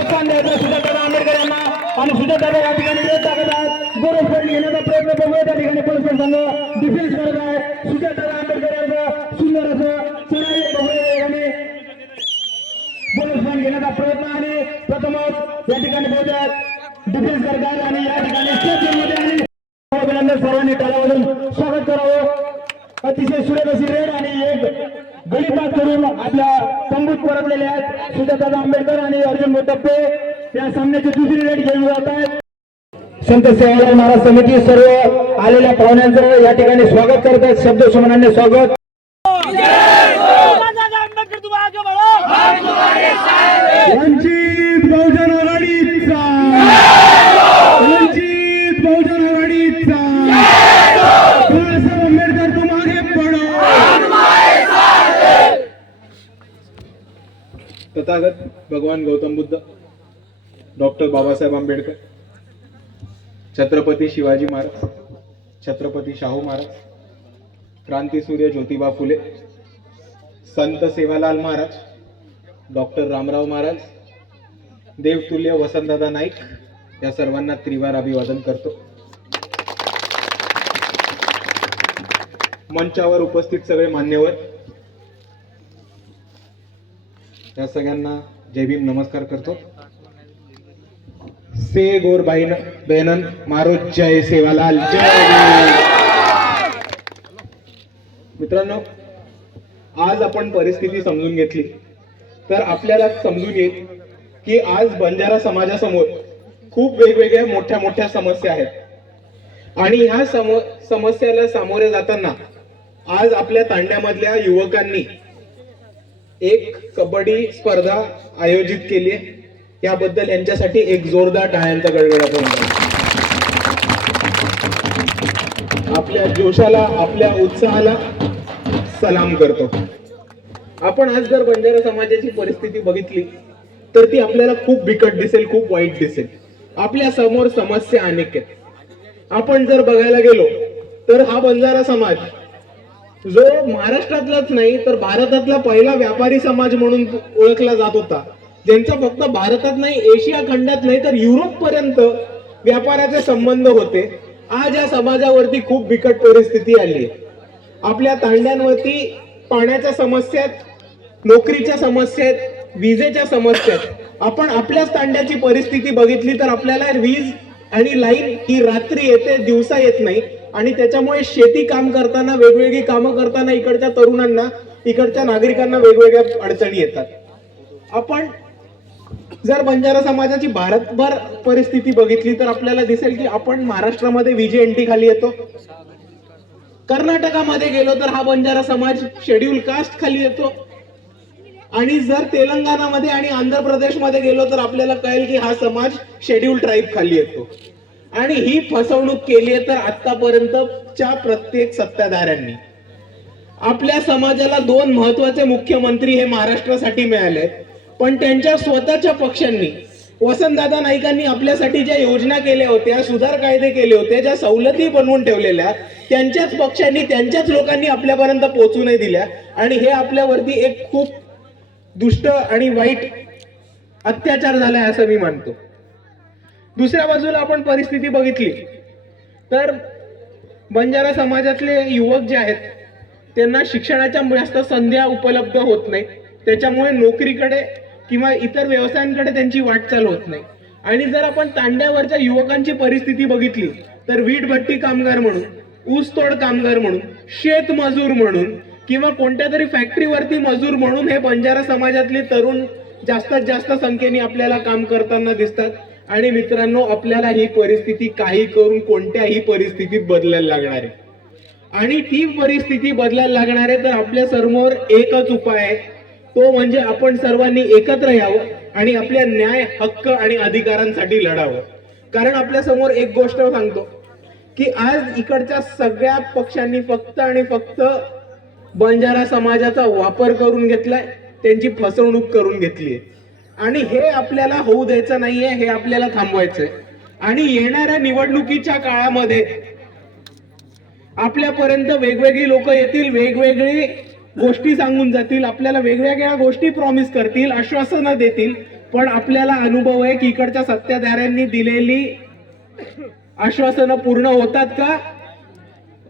प्रोत्साहन द्यायचं आंबेडकर यांना आणि या ठिकाणी येत टाकत आहेत. घेण्याचा प्रयत्न बघूया. त्या ठिकाणी पोलीस संघ डिफेन्स करत आहे. आंबेडकर यांचं सुंदर असं चढाई बघूया या ठिकाणी. बोनस घेण्याचा प्रयत्न आणि प्रथमच या ठिकाणी पोहोचत डिफेन्स आणि या ठिकाणी स्टेशनमध्ये सर्वांनी टाळावरून स्वागत करावं. अतिशय सुरेख अशी रेड आणि एक गणितात करून आपल्या तंबूत परतलेले आहेत. सुजाता आंबेडकर आणि अर्जुन मोटप्पे. या सामन्याची दुसरी रेड घेऊन जात आहेत. संत सेवालाल महाराज समिती सर्व आलेल्या पाहुण्यांचं या ठिकाणी स्वागत करत आहेत. शब्द सुमनान्य स्वागत. वंचित बहुजन आघाडीचा वंचित बहुजन आघाडीचा बाळासाहेब आंबेडकर तुम आगे पडो तथागत भगवान गौतम बुद्ध डॉक्टर बाबासाहेब आंबेडकर छत्रपती शिवाजी महाराज छत्रपती शाहू महाराज क्रांतीसूर्य ज्योतिबा फुले संत सेवालाल महाराज डॉक्टर रामराव महाराज देवतुल्य वसंतदादा नाईक या सर्वांना त्रिवार अभिवादन करतो. मंचावर उपस्थित सगळे मान्यवर या सगळ्यांना जय भीम नमस्कार करतो. से गोर बाईन बेनन मारो जय सेवालाल जय मित्रांनो आज आपण परिस्थिती समजून घेतली. तर आपल्याला समजून येईल की आज बंजारा समाजासमोर खूप वेगवेगळ्या मोठ्या मोठ्या समस्या आहेत. आणि ह्या सम समस्याला सामोरे जाताना आज आपल्या तांड्यामधल्या युवकांनी एक कबड्डी स्पर्धा आयोजित केली आहे. याबद्दल यांच्यासाठी एक जोरदार टाळ्यांचा गडगडाट होणार आपल्या जोशाला आपल्या उत्साहाला सलाम करतो. आपण आज जर बंजारा समाजाची परिस्थिती बघितली तर ती आपल्याला खूप बिकट दिसेल खूप वाईट दिसेल. आपल्यासमोर समस्या अनेक आहेत. आपण जर बघायला गेलो तर हा बंजारा समाज जो महाराष्ट्रातलाच नाही तर भारतातला पहिला व्यापारी समाज म्हणून ओळखला जात होता. ज्यांचा फक्त भारतात नाही एशिया खंडात नाही तर युरोप पर्यंत व्यापाराचे संबंध होते. आज या समाजावरती खूप बिकट परिस्थिती आली. आपल्या तांड्यांवरती पाण्याच्या समस्या नोकरीच्या समस्या आहेत विजेच्या समस्या आहेत. आपण आपल्याच तांड्याची परिस्थिती बघितली तर आपल्याला वीज आणि लाईन ही रात्री येते दिवसा येत नाही. आणि त्याच्यामुळे शेती काम करताना वेगवेगळी कामं करताना इकडच्या तरुणांना इकडच्या नागरिकांना वेगवेगळ्या अडचणी येतात. आपण जर बंजारा समाजाची भारतभर परिस्थिती बघितली तर आपल्याला दिसेल की आपण महाराष्ट्रामध्ये विजे खाली येतो. कर्नाटकामध्ये गेलो तर हा बंजारा समाज शेड्यूल कास्ट खाली येतो. आणि जर तेलंगणामध्ये आणि आंध्र प्रदेशमध्ये गेलो तर आपल्याला कळेल की हा समाज शेड्यूल ट्राईब खाली येतो. आणि ही फसवणूक केली आहे तर आतापर्यंतच्या प्रत्येक सत्ताधाऱ्यांनी. आपल्या समाजाला दोन महत्त्वाचे मुख्यमंत्री हे महाराष्ट्रासाठी मिळाले. पण त्यांच्या स्वतःच्या पक्षांनी वसंतदादा नाईकांनी आपल्यासाठी ज्या योजना केल्या होत्या सुधार कायदे केले होते ज्या सवलती बनवून ठेवलेल्या त्यांच्याच पक्षांनी त्यांच्याच लोकांनी आपल्यापर्यंत पोहोचू नाही दिल्या. आणि हे आपल्यावरती एक खूप दुष्ट आणि वाईट अत्याचार झालाय असं मी मानतो. दुसऱ्या बाजूला आपण परिस्थिती बघितली. तर बंजारा समाजातले युवक जे आहेत त्यांना शिक्षणाच्या जास्त संध्या उपलब्ध होत नाही. त्याच्यामुळे नोकरीकडे किंवा इतर व्यवसायांकडे त्यांची वाटचाल होत नाही. आणि जर आपण तांड्यावरच्या युवकांची परिस्थिती बघितली तर वीटभट्टी कामगार म्हणून ऊसतोड कामगार म्हणून शेतमजूर म्हणून किंवा कोणत्या तरी फॅक्टरीवरती मजूर म्हणून हे बंजारा समाजातले तरुण जास्तीत जास्त संख्येने आपल्याला काम करताना दिसतात. आणि मित्रांनो आपल्याला ही परिस्थिती काही करून कोणत्याही परिस्थितीत बदलायला लागणार आहे. आणि ती परिस्थिती बदलायला लागणार आहे तर आपल्यासमोर एकच उपाय आहे. तो म्हणजे आपण सर्वांनी एकत्र यावं आणि आपल्या न्याय हक्क आणि अधिकारांसाठी लढावं. कारण आपल्यासमोर एक गोष्ट सांगतो की आज इकडच्या सगळ्या पक्षांनी फक्त आणि फक्त बंजारा समाजाचा वापर करून घेतलाय त्यांची फसवणूक करून घेतली आहे आणि हे आपल्याला होऊ द्यायचं नाहीये हे आपल्याला थांबवायचंय. आणि येणाऱ्या निवडणुकीच्या काळामध्ये आपल्यापर्यंत वेगवेगळी लोक येतील वेगवेगळी गोष्टी सांगून जातील आपल्याला वेगवेगळ्या गोष्टी प्रॉमिस करतील आश्वासनं देतील पण आपल्याला अनुभव आहे की इकडच्या सत्ताधाऱ्यांनी दिलेली आश्वासनं पूर्ण होतात का?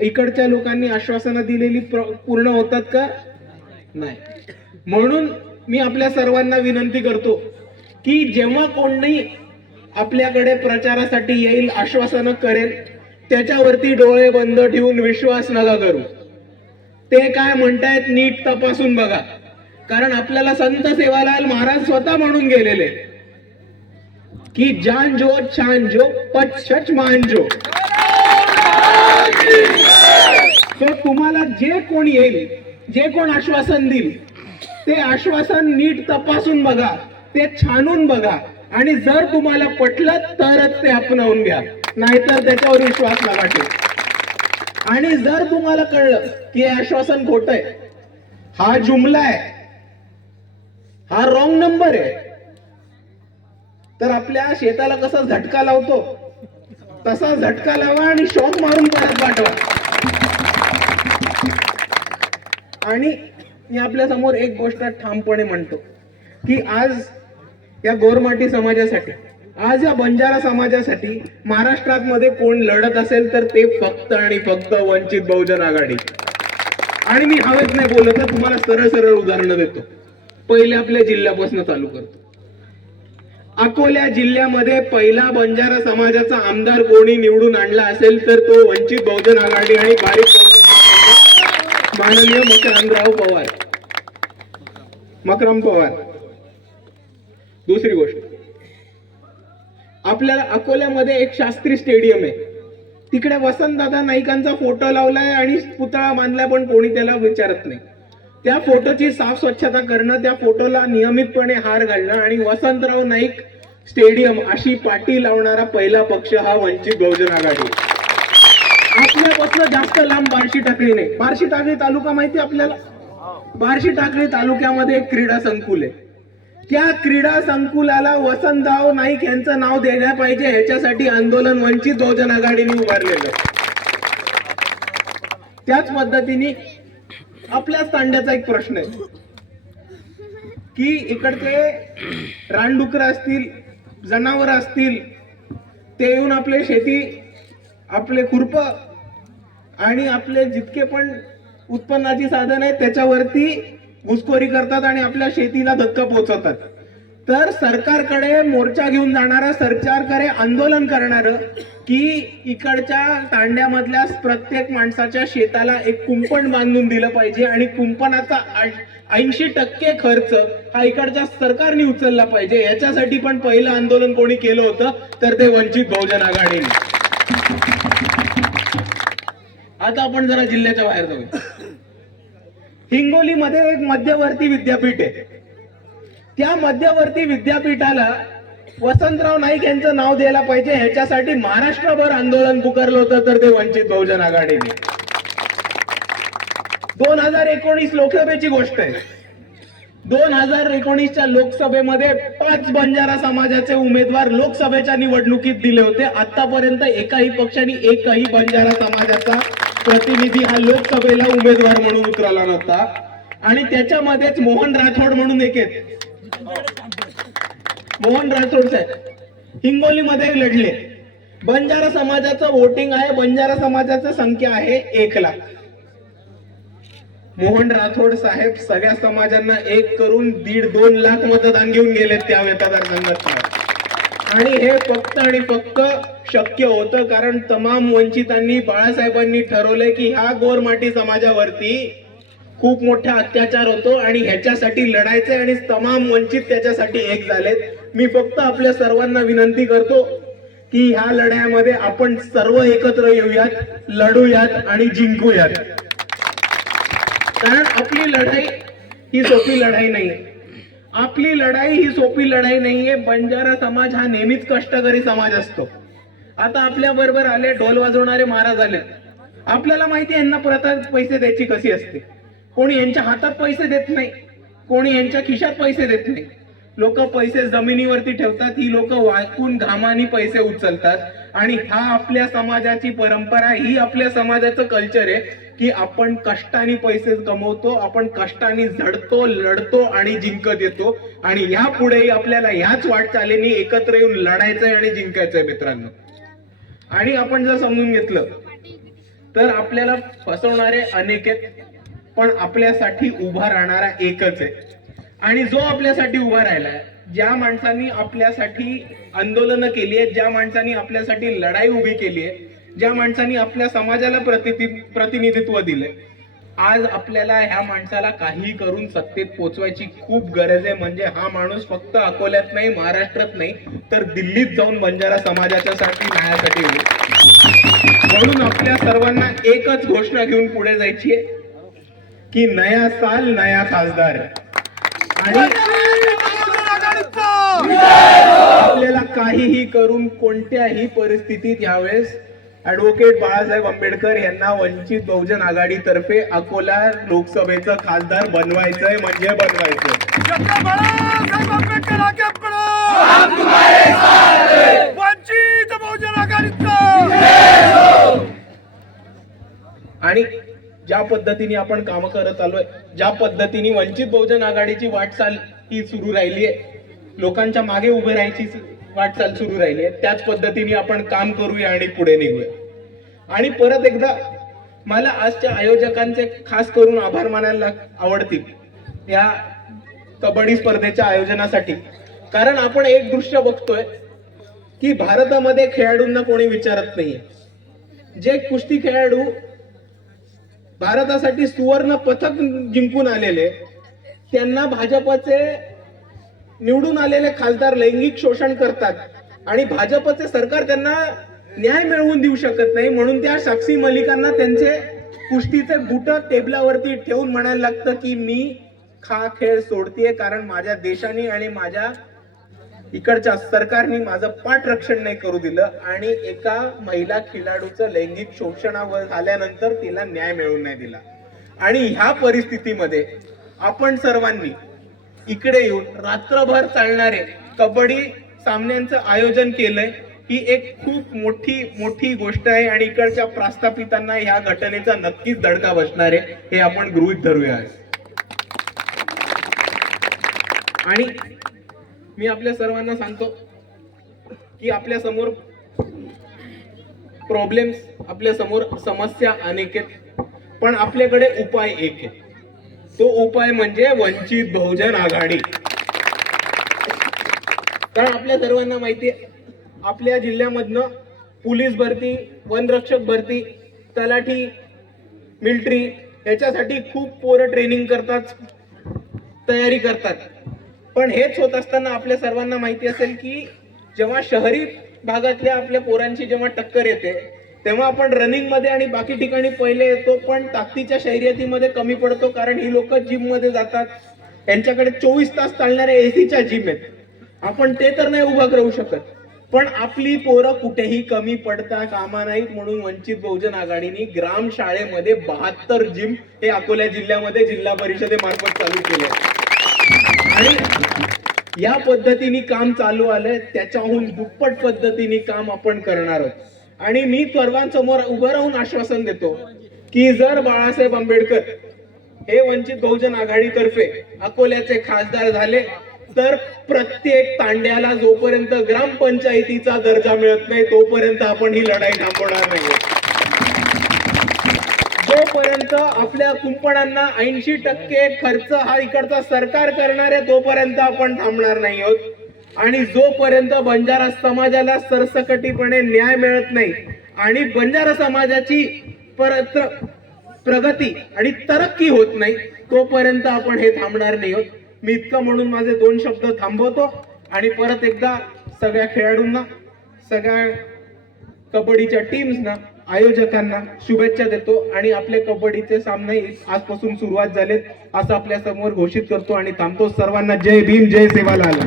इकडच्या लोकांनी आश्वासनं दिलेली पूर्ण होतात का? नाही. म्हणून मी आपल्या सर्वांना विनंती करतो की जेव्हा कोणी आपल्याकडे प्रचारासाठी येईल आश्वासनं करेल त्याच्यावरती डोळे बंद ठेवून विश्वास नका करू. ते काय म्हणतायत नीट तपासून बघा. कारण आपल्याला संत सेवालाल महाराज स्वतः म्हणून गेलेले की जान जो छान जो पच छच मान जो. तुम्हाला जे कोण येईल जे कोण आश्वासन देईल ते आश्वासन नीट तपासून बघा ते छानून बघा. आणि जर तुम्हाला पटलं तरच ते अपनावून घ्या. नाहीतर त्याच्यावर विश्वास नका ठेवू. आणि जर तुम्हाला कळलं की हे आश्वासन खोट आहे हा जुमला आहे हा रॉंग नंबर आहे तर आपल्या शेताला कसा झटका लावतो तसा झटका लावा आणि शॉक मारून परत पाठवा आणि मी आपल्यासमोर एक गोष्ट ठामपणे म्हणतो की आज या गोरमाटी समाजासाठी आज या बंजारा समाजासाठी महाराष्ट्रात मध्ये कोण लढत असेल तर ते फक्त आणि फक्त वंचित बहुजन आघाडी. आणि मी हवेत नाही बोलत तर तुम्हाला सरळ सरळ उदाहरणं देतो. पहिले आपल्या जिल्ह्यापासून चालू करतो. अकोल्या जिल्ह्यामध्ये पहिला बंजारा समाजाचा आमदार कोणी निवडून आणला असेल तर तो वंचित बहुजन आघाडी आणि बारीक माननीय मकरांतराव पवार. मकराम पवार. दुसरी गोष्ट. आपल्याला अकोल्यामध्ये एक शास्त्री स्टेडियम आहे. तिकडे वसंतदादा नाईकांचा फोटो लावलाय आणि पुतळा बांधलाय पण कोणी त्याला विचारत नाही. त्या फोटोची साफ स्वच्छता करणं त्या फोटोला नियमितपणे हार घालणं आणि वसंतराव नाईक स्टेडियम अशी पाटी लावणारा पहिला पक्ष हा वंचित बहुजन आघाडी. पुण्यापासून जास्त लांब बार्शी टाकळी नाही. बार्शी टाकळी तालुका माहिती आपल्याला? बार्शी टाकळी तालुक्यामध्ये एक क्रीडा संकुल आहे. त्या क्रीडा संकुलाला वसंतराव नाईक यांचं नाव देण्या पाहिजे ह्याच्यासाठी आंदोलन वंचित बहुजन आघाडीने उभारलेलं त्याच पद्धतीने आपल्याच तांड्याचा एक प्रश्न आहे. की इकडचे रानडुकर असतील जनावर असतील ते येऊन आपले शेती आपले खुरप आणि आपले जितके पण उत्पन्नाची साधन आहेत त्याच्यावरती घुसखोरी करतात आणि आपल्या शेतीला धक्का पोहोचवतात. तर सरकारकडे मोर्चा घेऊन जाणारं सरकारकडे आंदोलन करणारं की इकडच्या तांड्यामधल्या प्रत्येक माणसाच्या शेताला एक कुंपण बांधून दिलं पाहिजे आणि कुंपणाचा ऐंशी टक्के खर्च हा इकडच्या सरकारने उचलला पाहिजे. याच्यासाठी पण पहिलं आंदोलन कोणी केलं होतं तर ते वंचित बहुजन आघाडीने. आता आपण जरा जिल्ह्याच्या बाहेर जाऊया. हिंगोलीमध्ये एक मध्यवर्ती विद्यापीठ आहे. त्या मध्यवर्ती विद्यापीठाला वसंतराव नाईक यांचं नाव द्यायला पाहिजे. ह्याच्यासाठी महाराष्ट्रभर आंदोलन पुकारलं होतं तर ते वंचित बहुजन आघाडीने. दोन हजार एकोणीस लोकसभेची गोष्ट आहे. दोन हजार एकोणीसच्या लोकसभेमध्ये पाच बंजारा समाजाचे उमेदवार लोकसभेच्या निवडणुकीत दिले होते. आतापर्यंत एकाही पक्षाने एकही बंजारा समाजाचा प्रतिनिधी हा लोकसभेला उमेदवार म्हणून उतरला नव्हता. आणि त्याच्यामध्येच मोहन राठोड म्हणून एक आहेत. मोहन राठोड साहेब हिंगोलीमध्ये लढले. बंजारा समाजाचं वोटिंग आहे बंजारा समाजाचं संख्या आहे एक लाख. मोहन राठोड साहेब सगळ्या समाजांना एक करून दीड दोन लाख मतदान घेऊन गेले त्या मतदारसंघात आणि हे फक्त आणि फक्त शक्य होतं कारण तमाम वंचितांनी बाळासाहेबांनी ठरवलंय की ह्या गोरमाटी समाजावरती खूप मोठा अत्याचार होतो आणि ह्याच्यासाठी लढायचे आणि तमाम वंचित त्याच्यासाठी एक झालेत. मी फक्त आपल्या सर्वांना विनंती करतो की ह्या लढ्यामध्ये आपण सर्व एकत्र येऊयात लढूयात आणि जिंकूयात. कारण आपली लढाई ही सोपी लढाई नाहीये. आपली लढाई ही सोपी लढाई नाहीये. बंजारा समाज हा नेहमीच कष्टकरी समाज असतो. आता आपल्या बरोबर आले ढोल वाजवणारे महाराज आले. आपल्याला माहिती यांना प्रथा पैसे द्यायची कशी असते? कोणी यांच्या हातात पैसे देत नाही. कोणी यांच्या खिशात पैसे देत नाही. लोक पैसे जमिनीवरती ठेवतात ही लोक वाकून घामानी पैसे उचलतात. आणि हा आपल्या समाजाची परंपरा ही आपल्या समाजाचं कल्चर आहे. की आपण कष्टाने पैसे कमवतो आपण कष्टाने झडतो लढतो आणि जिंकत येतो. आणि यापुढेही आपल्याला ह्याच वाटचालीने एकत्र येऊन लढायचंय आणि जिंकायचंय मित्रांनो. आणि आपण जर समजून घेतलं तर आपल्याला फसवणारे अनेक आहेत पण आपल्यासाठी उभा राहणारा एकच आहे. आणि जो आपल्यासाठी उभा राहिलाय ज्या माणसांनी आपल्यासाठी आंदोलनं केली आहेत ज्या माणसांनी आपल्यासाठी लढाई उभी केली आहे ज्या माणसांनी आपल्या समाजाला प्रतिति प्रतिनिधित्व दिलंय आज आपल्याला ह्या माणसाला काही करून सत्तेत पोचवायची खूप गरज आहे. म्हणजे हा माणूस फक्त अकोल्यात नाही महाराष्ट्रात नाही तर दिल्लीत जाऊन बंजारा समाजाच्या साठी न्यायासाठी म्हणून आपल्या सर्वांना एकच घोषणा घेऊन पुढे जायची आहे की नया साल नया खासदार. आणि आपल्याला काहीही करून कोणत्याही परिस्थितीत यावेळेस ऍडव्होकेट बाळासाहेब आंबेडकर यांना वंचित बहुजन आघाडीतर्फे अकोला लोकसभेचं खासदार बनवायचंय म्हणजे पडो वंचित बहुजन आघाडीचं. आणि ज्या पद्धतीने आपण काम करत आलोय ज्या पद्धतीने वंचित बहुजन आघाडीची वाटचाल ही सुरू राहिली आहे लोकांच्या मागे उभे राहायची वाटचाल सुरू राहिली आहे. त्याच पद्धतीने आपण काम करूया आणि पुढे निघूया. आणि परत एकदा मला आजच्या आयोजकांचे खास करून आभार मानायला आवडतील या कबड्डी स्पर्धेच्या आयोजनासाठी. कारण आपण एक दृश्य बघतोय की भारतामध्ये खेळाडूंना कोणी विचारत नाहीये. जे कुस्ती खेळाडू भारतासाठी सुवर्ण पथक जिंकून आलेले त्यांना भाजपचे निवडून आलेले खासदार लैंगिक शोषण करतात आणि भाजपचे सरकार त्यांना न्याय मिळवून देऊ शकत नाही म्हणून त्या साक्षी मलिकांना त्यांचे कुस्तीचे बुट टेबलावरती ठेवून म्हणायला लागतं की मी खा खेळ सोडतीये कारण माझ्या देशाने आणि माझ्या इकडच्या सरकारने माझं पाठ रक्षण नाही करू दिलं आणि एका महिला खेळाडूचं लैंगिक शोषणावर झाल्यानंतर तिला न्याय मिळवून नाही दिला. आणि ह्या परिस्थितीमध्ये आपण सर्वांनी इकडे येऊन रात्रभर चालणारे कबड्डी सामन्यांचं आयोजन केलंय. ही एक खूप मोठी मोठी गोष्ट आहे आणि इकडच्या प्रस्थापितांना ह्या घटनेचा नक्कीच धडका बसणार आहे. हे आपण गृहीत धरूया. आणि मी आपल्या सर्वांना सांगतो की आपल्यासमोर प्रॉब्लेम्स आपल्यासमोर समस्या अनेक आहेत पण आपल्याकडे उपाय एक आहे. तो उपाय म्हणजे वंचित बहुजन आघाडी. कारण आपल्या सर्वांना माहिती आहे आपल्या जिल्ह्यामधनं पोलीस भरती वनरक्षक भरती तलाठी मिलिटरी याच्यासाठी खूप पोरं ट्रेनिंग करतात तयारी करतात. पण हेच होत असताना आपल्या सर्वांना माहिती असेल की जेव्हा शहरी भागातल्या आपल्या पोरांची जेव्हा टक्कर येते तेव्हा आपण रनिंगमध्ये आणि बाकी ठिकाणी पहिले येतो पण ताकदीच्या शर्यतीमध्ये कमी पडतो कारण ही लोक जिममध्ये जातात. यांच्याकडे चोवीस तास चालणाऱ्या एसीच्या जिम आहेत. आपण ते तर नाही उभा राहू शकत. पण आपली पोरं कुठेही कमी पडता कामा नाहीत म्हणून वंचित बहुजन आघाडीने ग्राम शाळेमध्ये बहात्तर जिम हे अकोला जिल्ह्यामध्ये जिल्हा परिषदेमार्फत चालू केले आणि या पद्धतीने काम चालू आलंय. त्याच्याहून दुप्पट पद्धतीने काम आपण करणार आहोत. आणि मी सर्वांसमोर उभं राहून आश्वासन देतो की जर बाळासाहेब आंबेडकर हे वंचित बहुजन आघाडीतर्फे अकोल्याचे खासदार झाले तर प्रत्येक तांड्याला जोपर्यंत ग्रामपंचायतीचा दर्जा मिळत नाही तोपर्यंत आपण ही लढाई थांबवणार नाही जोपर्यंत आपल्या कुंपणांना ऐंशी टक्के खर्च हा इकडचा सरकार करणार आहे तोपर्यंत आपण थांबणार नाही आहोत. आणि जोपर्यंत बंजारा समाजाला सरसकटीपणे न्याय मिळत नाही आणि बंजारा समाजाची परत प्रगती आणि तरक्की होत नाही तोपर्यंत आपण हे थांबणार नाही आहोत मी इतकं म्हणून माझे दोन शब्द थांबवतो आणि परत एकदा सगळ्या खेळाडूंना सगळ्या कबड्डीच्या टीम्सना आयोजकांना शुभेच्छा देतो आणि आपले कबड्डीचे सामने आजपासून सुरुवात झालेत असं आपल्यासमोर घोषित करतो आणि थांबतो. सर्वांना जय भीम जय सेवालाल.